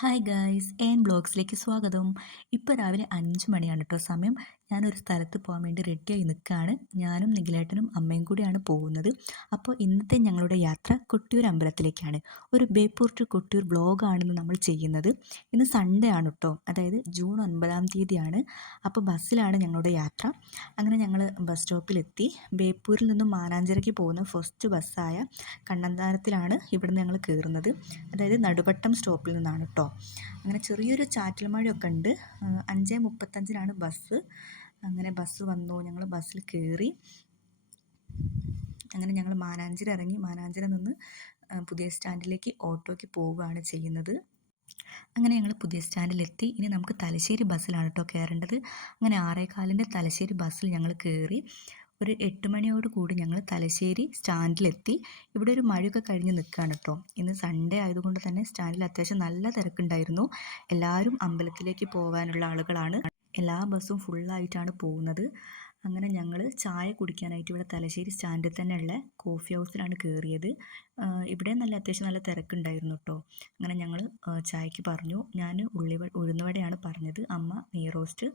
Hi guys N ബ്ലോഗ്സിലേക്ക് സ്വാഗതം. ഇപ്പോൾ രാവിലെ അഞ്ച് മണിയാണ് കേട്ടോ സമയം. ഞാനൊരു സ്ഥലത്ത് പോകാൻ വേണ്ടി റെഡിയായി നിൽക്കുകയാണ്. ഞാനും നിഖിലേട്ടനും അമ്മയും കൂടിയാണ് പോകുന്നത്. അപ്പോൾ ഇന്നത്തെ ഞങ്ങളുടെ യാത്ര കൊട്ടിയൂർ അമ്പലത്തിലേക്കാണ്. ഒരു ബേപ്പൂർ ടു കൊട്ടിയൂർ ബ്ലോഗാണെന്ന് നമ്മൾ ചെയ്യുന്നത്. ഇന്ന് സൺഡേ ആണ് കേട്ടോ അതായത് ജൂൺ ഒൻപതാം തീയതിയാണ്. അപ്പോൾ ബസ്സിലാണ് ഞങ്ങളുടെ യാത്ര. അങ്ങനെ ഞങ്ങൾ ബസ് സ്റ്റോപ്പിലെത്തി ബേപ്പൂരിൽ നിന്നും മാനാഞ്ചിറയ്ക്ക് പോകുന്ന ഫസ്റ്റ് ബസ്സായ കണ്ണന്താനത്തിലാണ് ഇവിടുന്ന് ഞങ്ങൾ കയറുന്നത്. അതായത് നടുവട്ടം സ്റ്റോപ്പിൽ നിന്നാണ് കേട്ടോ അങ്ങനെ ചെറിയൊരു ചാറ്റൽ മഴയൊക്കെ ഉണ്ട് അഞ്ച് മുപ്പത്തഞ്ചിനാണ് ബസ്. അങ്ങനെ ബസ് വന്നു. ഞങ്ങൾ ബസ്സിൽ കയറി അങ്ങനെ ഞങ്ങൾ മാനാഞ്ചിറ ഇറങ്ങി. മാനാഞ്ചിറ നിന്ന് പുതിയ സ്റ്റാൻഡിലേക്ക് ഓട്ടോയ്ക്ക് പോവുകയാണ് ചെയ്യുന്നത്. അങ്ങനെ ഞങ്ങൾ പുതിയ സ്റ്റാൻഡിലെത്തി. ഇനി നമുക്ക് തലശ്ശേരി ബസ്സിലാണ് കേട്ടോ കയറേണ്ടത്. അങ്ങനെ ആറേകാലിന്റെ തലശ്ശേരി ബസ്സിൽ ഞങ്ങൾ കയറി ഒരു എട്ട് മണിയോട് കൂടി ഞങ്ങൾ തലശ്ശേരി സ്റ്റാൻഡിലെത്തി. ഇവിടെ ഒരു മഴയൊക്കെ കഴിഞ്ഞ് നിൽക്കുകയാണ് കേട്ടോ ഇന്ന് സൺഡേ ആയതുകൊണ്ട് തന്നെ സ്റ്റാൻഡിൽ അത്യാവശ്യം നല്ല തിരക്കുണ്ടായിരുന്നു. എല്ലാവരും അമ്പലത്തിലേക്ക് പോകാനുള്ള ആളുകളാണ്. എല്ലാ ബസ്സും ഫുള്ളായിട്ടാണ് പോകുന്നത്. അങ്ങനെ ഞങ്ങൾ ചായ കുടിക്കാനായിട്ട് ഇവിടെ തലശ്ശേരി സ്റ്റാൻഡിൽ തന്നെയുള്ള കോഫി ഹൗസിലാണ് കയറിയത് ഇവിടെ നല്ല അത്യാവശ്യം നല്ല തിരക്കുണ്ടായിരുന്നു കേട്ടോ അങ്ങനെ ഞങ്ങൾ ചായക്ക് പറഞ്ഞു. ഞാൻ ഉള്ളിവ ഉഴുന്നുവടയാണ് പറഞ്ഞത്. അമ്മ നെയ് റോസ്റ്റ്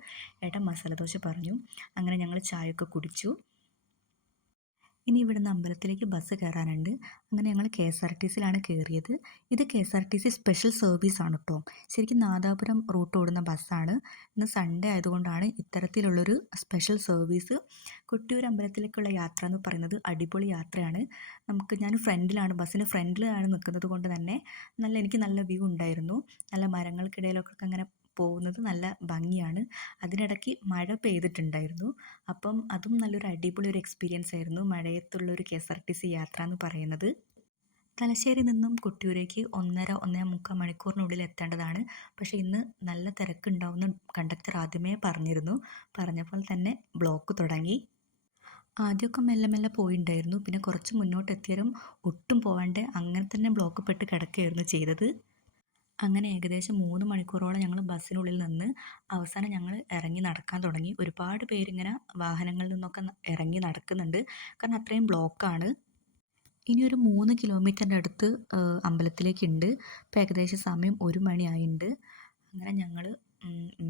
ഏട്ടൻ മസാല ദോശ പറഞ്ഞു. അങ്ങനെ ഞങ്ങൾ ചായയൊക്കെ കുടിച്ചു. ഇനി ഇവിടുന്ന് അമ്പലത്തിലേക്ക് ബസ് കയറാനുണ്ട്. അങ്ങനെ ഞങ്ങൾ കെ എസ് ആർ ടി സിയിലാണ് കയറിയത്. ഇത് K S R T C special service ആണ് കേട്ടോ ശരിക്കും നാദാപുരം റൂട്ട് ഓടുന്ന ബസ്സാണ് ഇന്ന് സൺഡേ ആയതുകൊണ്ടാണ് ഇത്തരത്തിലുള്ളൊരു സ്പെഷ്യൽ സർവീസ് കൊട്ടിയൂർ അമ്പലത്തിലേക്കുള്ള യാത്ര എന്ന് പറയുന്നത് അടിപൊളി യാത്രയാണ്. നമുക്ക് ഞാൻ ഫ്രണ്ടിലാണ് ബസ്സിന് ഫ്രണ്ടിലാണ് നിൽക്കുന്നത് കൊണ്ട് തന്നെ നല്ല എനിക്ക് നല്ല വ്യൂ ഉണ്ടായിരുന്നു. നല്ല മരങ്ങൾക്കിടയിലൊക്കെ അങ്ങനെ പോകുന്നത് നല്ല ഭംഗിയാണ്. അതിനിടയ്ക്ക് മഴ പെയ്തിട്ടുണ്ടായിരുന്നു. അപ്പം അതും നല്ലൊരു അടിപൊളി ഒരു എക്സ്പീരിയൻസ് ആയിരുന്നു. മഴയത്തുള്ളൊരു K S R T C യാത്ര എന്ന് പറയുന്നത്. തലശ്ശേരി നിന്നും കൊട്ടിയൂരേക്ക് ഒന്നര ഒന്നര മുക്കാൽ മണിക്കൂറിനുള്ളിൽ എത്തേണ്ടതാണ്. പക്ഷേ ഇന്ന് നല്ല തിരക്കുണ്ടാവുമെന്ന് കണ്ടക്ടർ ആദ്യമേ പറഞ്ഞിരുന്നു. പറഞ്ഞപ്പോൾ തന്നെ ബ്ലോക്ക് തുടങ്ങി. ആദ്യമൊക്കെ മെല്ലെ മെല്ലെ പോയിണ്ടായിരുന്നു. പിന്നെ കുറച്ച് മുന്നോട്ട് എത്തിയാലും ഒട്ടും പോകാണ്ട് അങ്ങനെ തന്നെ ബ്ലോക്ക് പെട്ട് കിടക്കുകയായിരുന്നു ചെയ്തത്. അങ്ങനെ ഏകദേശം മൂന്ന് മണിക്കൂറോളം ഞങ്ങൾ ബസ്സിനുള്ളിൽ നിന്ന് അവസാനം ഞങ്ങൾ ഇറങ്ങി നടക്കാൻ തുടങ്ങി. ഒരുപാട് പേരിങ്ങനെ വാഹനങ്ങളിൽ നിന്നൊക്കെ ഇറങ്ങി നടക്കുന്നുണ്ട്. കാരണം അത്രയും ബ്ലോക്കാണ്. ഇനി ഒരു മൂന്ന് കിലോമീറ്ററിന്റെ അടുത്ത് അമ്പലത്തിലേക്കുണ്ട്. ഇപ്പോൾ ഏകദേശം സമയം ഒരു മണിയായിട്ടുണ്ട് അങ്ങനെ ഞങ്ങൾ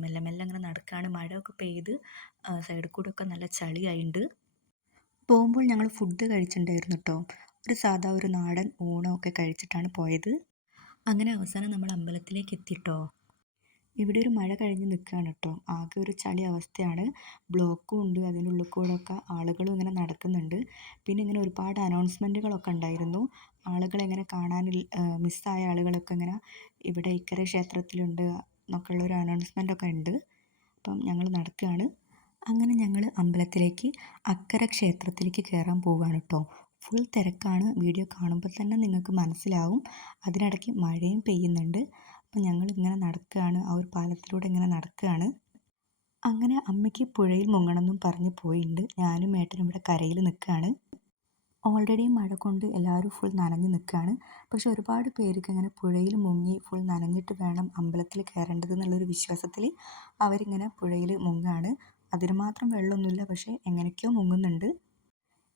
മെല്ലെ മെല്ലെ അങ്ങനെ നടക്കുകയാണ് മഴയൊക്കെ പെയ്ത് സൈഡിൽ കൂടെ ഒക്കെ നല്ല ചളിയായിട്ടുണ്ട് പോകുമ്പോൾ ഞങ്ങൾ ഫുഡ് കഴിച്ചിട്ടുണ്ടായിരുന്നു കേട്ടോ ഒരു സാധാ ഒരു നാടൻ ഊണമൊക്കെ കഴിച്ചിട്ടാണ് പോയത്. അങ്ങനെ അവസാനം നമ്മൾ അമ്പലത്തിലേക്ക് എത്തിട്ടോ? ഇവിടെ ഒരു മഴ കഴിഞ്ഞ് നിൽക്കുകയാണ് കേട്ടോ. ആകെ ഒരു ചളി അവസ്ഥയാണ്. ബ്ലോക്കും ഉണ്ട് അതിന്റെ ഉള്ളിൽ കൂടെ ഒക്കെ ആളുകളും ഇങ്ങനെ നടക്കുന്നുണ്ട്. പിന്നെ ഇങ്ങനെ ഒരുപാട് അനൗൺസ്മെന്റുകളൊക്കെ ഉണ്ടായിരുന്നു. ആളുകളെ ഇങ്ങനെ കാണാൻ മിസ്സായ ആളുകളൊക്കെ ഇങ്ങനെ ഇവിടെ ഇക്കര ക്ഷേത്രത്തിലുണ്ട് എന്നൊക്കെ ഉള്ളൊരു അനൗൺസ്മെന്റ് ഒക്കെ ഉണ്ട്. അപ്പം ഞങ്ങൾ നടക്കുകയാണ്. അങ്ങനെ ഞങ്ങൾ അമ്പലത്തിലേക്ക് അക്കര ക്ഷേത്രത്തിലേക്ക് കയറാൻ പോവുകയാണ് കേട്ടോ. ഫുൾ തിരക്കാണ് വീഡിയോ കാണുമ്പോൾ തന്നെ നിങ്ങൾക്ക് മനസ്സിലാവും. അതിനിടയ്ക്ക് മഴയും പെയ്യുന്നുണ്ട്. അപ്പം ഞങ്ങൾ ഇങ്ങനെ നടക്കുകയാണ്. ആ ഒരു പാലത്തിലൂടെ ഇങ്ങനെ നടക്കുകയാണ്. അങ്ങനെ അമ്മയ്ക്ക് പുഴയിൽ മുങ്ങണമെന്നും പറഞ്ഞ് പോയിട്ടുണ്ട്. ഞാനും ഏട്ടനും ഇവിടെ കരയിൽ നിൽക്കുകയാണ്. ഓൾറെഡി മഴ കൊണ്ട് എല്ലാവരും ഫുൾ നനഞ്ഞ് നിൽക്കുകയാണ്. പക്ഷെ ഒരുപാട് പേർക്ക് ഇങ്ങനെ പുഴയിൽ മുങ്ങി ഫുൾ നനഞ്ഞിട്ട് വേണം അമ്പലത്തിൽ കയറേണ്ടത് എന്നുള്ളൊരു വിശ്വാസത്തിൽ അവരിങ്ങനെ പുഴയിൽ മുങ്ങാണ്. അതിന് മാത്രം വെള്ളമൊന്നുമില്ല. പക്ഷേ എങ്ങനെയൊക്കെയോ മുങ്ങുന്നുണ്ട്.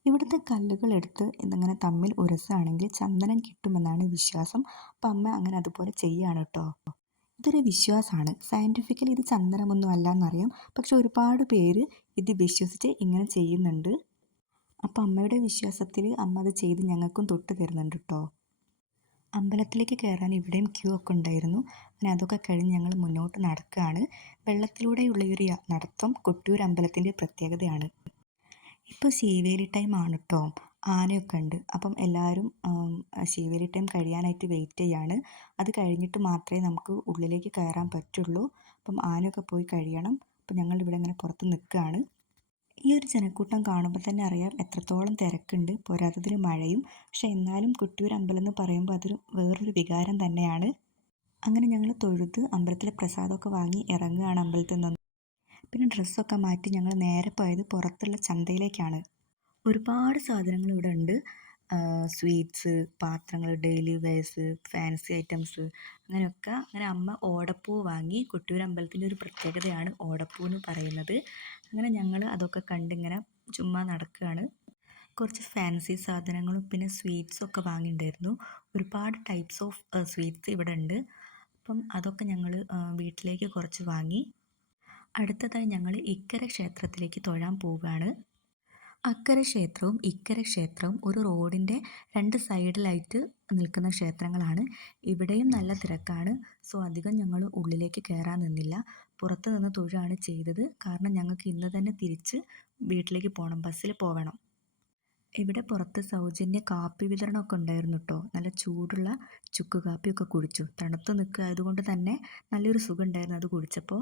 ഇവിടുത്തെ കല്ലുകളെടുത്ത് ഇന്നിങ്ങനെ തമ്മിൽ ഉരസാണെങ്കിൽ ചന്ദനം കിട്ടുമെന്നാണ് വിശ്വാസം. അപ്പം അമ്മ അങ്ങനെ അതുപോലെ ചെയ്യാണ് കേട്ടോ ഇതൊരു വിശ്വാസമാണ്. സയന്റിഫിക്കലി ഇത് ചന്ദനമൊന്നും അല്ല എന്നറിയാം പക്ഷെ ഒരുപാട് പേര് ഇത് വിശ്വസിച്ച് ഇങ്ങനെ ചെയ്യുന്നുണ്ട്. അപ്പം അമ്മയുടെ വിശ്വാസത്തിൽ അമ്മ അത് ചെയ്ത് ഞങ്ങൾക്കും തൊട്ട് തരുന്നുണ്ട് കേട്ടോ അമ്പലത്തിലേക്ക് കയറാൻ ഇവിടെയും ക്യൂ ഒക്കെ ഉണ്ടായിരുന്നു. അങ്ങനെ അതൊക്കെ കഴിഞ്ഞ് ഞങ്ങൾ മുന്നോട്ട് നടക്കുകയാണ്. വെള്ളത്തിലൂടെയുള്ള ഒരു നടത്തം കൊട്ടിയൂർ അമ്പലത്തിന്റെ പ്രത്യേകതയാണ്. ഇപ്പോൾ ശീവേലി ടൈം ആണ് കേട്ടോ ആനയൊക്കെ ഉണ്ട്. അപ്പം എല്ലാവരും ശീവേലി ടൈം കഴിയാനായിട്ട് വെയിറ്റ് ചെയ്യാണ്. അത് കഴിഞ്ഞിട്ട് മാത്രമേ നമുക്ക് ഉള്ളിലേക്ക് കയറാൻ പറ്റുള്ളൂ. അപ്പം ആനയൊക്കെ പോയി കഴിയണം. അപ്പം ഞങ്ങൾ ഇവിടെ ഇങ്ങനെ പുറത്ത് നിൽക്കുകയാണ്. ഈ ഒരു ജനക്കൂട്ടം കാണുമ്പോൾ തന്നെ അറിയാം എത്രത്തോളം തിരക്കുണ്ട്. പോരാത്തതിന് മഴയും. പക്ഷെ എന്നാലും കുട്ടിയൂർ അമ്പലം എന്ന് പറയുമ്പോൾ അതൊരു വേറൊരു വികാരം തന്നെയാണ്. അങ്ങനെ ഞങ്ങൾ തൊഴുത് അമ്പലത്തിലെ പ്രസാദമൊക്കെ വാങ്ങി ഇറങ്ങുകയാണ് അമ്പലത്തിൽ നിന്ന്. പിന്നെ ഡ്രസ്സൊക്കെ മാറ്റി ഞങ്ങൾ നേരെ പോയത് പുറത്തുള്ള ചന്തയിലേക്കാണ്. ഒരുപാട് സാധനങ്ങൾ ഇവിടെ ഉണ്ട്. സ്വീറ്റ്സ് പാത്രങ്ങൾ ഡെയിലി വെയർസ് ഫാൻസി ഐറ്റംസ് അങ്ങനെയൊക്കെ അങ്ങനെ അമ്മ ഓടപ്പൂ വാങ്ങി കൊട്ടിയൂർ അമ്പലത്തിന്റെ ഒരു പ്രത്യേകതയാണ് ഓടപ്പൂ എന്ന് പറയുന്നത്. അങ്ങനെ ഞങ്ങൾ അതൊക്കെ കണ്ടിങ്ങനെ ചുമ്മാ നടക്കുകയാണ്. കുറച്ച് ഫാൻസി സാധനങ്ങളും പിന്നെ സ്വീറ്റ്സും ഒക്കെ വാങ്ങിയിട്ടുണ്ടായിരുന്നു. ഒരുപാട് ടൈപ്സ് ഓഫ് സ്വീറ്റ്സ് ഇവിടെ ഉണ്ട്. അപ്പം അതൊക്കെ ഞങ്ങൾ വീട്ടിലേക്ക് കുറച്ച് വാങ്ങി. അടുത്തതായി ഞങ്ങൾ ഇക്കര ക്ഷേത്രത്തിലേക്ക് തൊഴാൻ പോവുകയാണ്. അക്കര ക്ഷേത്രവും ഇക്കര ക്ഷേത്രവും ഒരു റോഡിന്റെ രണ്ട് സൈഡിലായിട്ട് നിൽക്കുന്ന ക്ഷേത്രങ്ങളാണ്. ഇവിടെയും നല്ല തിരക്കാണ്. സോ അധികം ഞങ്ങൾ ഉള്ളിലേക്ക് കയറാൻ നിന്നില്ല. പുറത്ത് നിന്ന് തൊഴുകയാണ് ചെയ്തത്. കാരണം ഞങ്ങൾക്ക് ഇന്ന് തന്നെ തിരിച്ച് വീട്ടിലേക്ക് പോകണം ബസ്സിൽ പോകണം ഇവിടെ പുറത്ത് സൗജന്യ കാപ്പി വിതരണമൊക്കെ ഉണ്ടായിരുന്നു കേട്ടോ നല്ല ചൂടുള്ള ചുക്ക് കാപ്പിയൊക്കെ കുടിച്ചു. തണുത്ത് നിൽക്കുക അതുകൊണ്ട് തന്നെ നല്ലൊരു സുഖം ഉണ്ടായിരുന്നു അത് കുടിച്ചപ്പോൾ.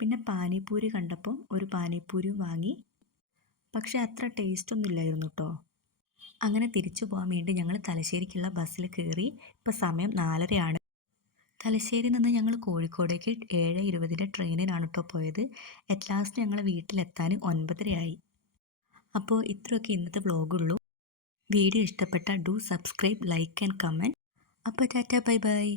പിന്നെ പാനിപ്പൂരി കണ്ടപ്പോൾ ഒരു പാനിപ്പൂരിയും വാങ്ങി. പക്ഷേ അത്ര ടേസ്റ്റ് ഒന്നും ഇല്ലായിരുന്നു കേട്ടോ. അങ്ങനെ തിരിച്ചു പോകാൻ വേണ്ടി ഞങ്ങൾ തലശ്ശേരിക്കുള്ള ബസ്സിൽ കയറി ഇപ്പോൾ സമയം നാലരയാണ്. തലശ്ശേരി നിന്ന് ഞങ്ങൾ കോഴിക്കോടേക്ക് ഏഴ് ഇരുപതിന്റെ ട്രെയിനിനാണ് കേട്ടോ പോയത്. അറ്റ് ലാസ്റ്റ് ഞങ്ങൾ വീട്ടിലെത്താൻ ഒൻപതരയായി. അപ്പോൾ ഇത്രയൊക്കെ ഇന്നത്തെ വ്ളോഗുള്ളൂ. വീഡിയോ ഇഷ്ടപ്പെട്ട do subscribe like and comment. അപ്പോൾ ടാറ്റ ബൈ ബൈ.